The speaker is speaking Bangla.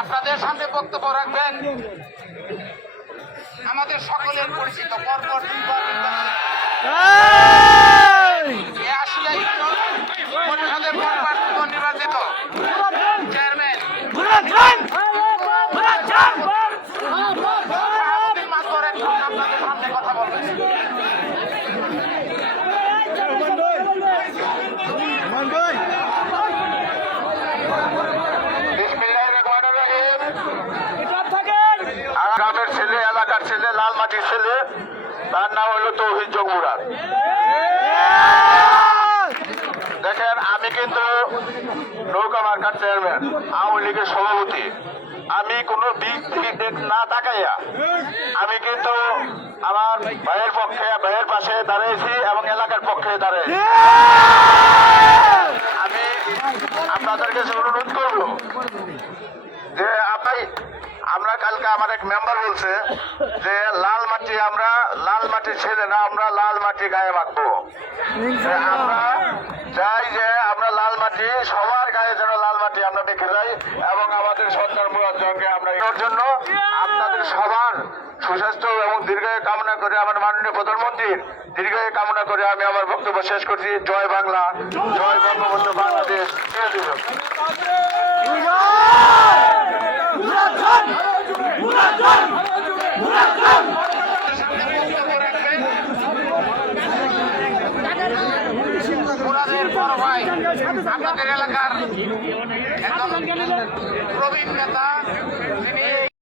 আপনাদের সামনে বক্তব্য রাখবেন আমাদের সকলের পরিচিত পরপর পরিষদের নির্বাচিত চেয়ারম্যান আপনাদের সামনে কথা বলবেন। গ্রামের ছেলে, এলাকার ছেলে, লালমাটির ছেলে, তার নাম হলো তৌহিদ জগমুরাদ। দেখেন, আমি কিন্তু নৌকা মার্কার চেয়ারম্যান, আওয়ামী লীগের সভাপতি। আমি কোন দিক থেকে না তাকাইয়া আমি কিন্তু আমার ভাইয়ের পক্ষে, ভাইয়ের পাশে দাঁড়িয়েছি এবং এলাকার পক্ষে দাঁড়িয়েছি। আমি আপনাদের কাছে অনুরোধ করবো যে আমরা কালকে আমার এক মেম্বার বলছে যে লাল মাটি, আমরা লাল মাটির ছেলে না, আমরা লাল মাটি গায়ে মাখবো। আমরা চাই যে আমরা লাল মাটি, সবার গায়ে যেন লাল মাটি আমরা মেখে যাই এবং আমাদের সন্তান মুরাদকে আমরা এর জন্য আপনাদের সবার সুস্বাস্থ্য এবং দীর্ঘায়ু কামনা করে, আমার মাননীয় প্রধানমন্ত্রীর দীর্ঘায়ু কামনা করে আমি আমার বক্তব্য শেষ করছি। জয় বাংলা, জয় বঙ্গবন্ধু বাংলাদেশ। মুরাদের বড় ভাই আপনাদের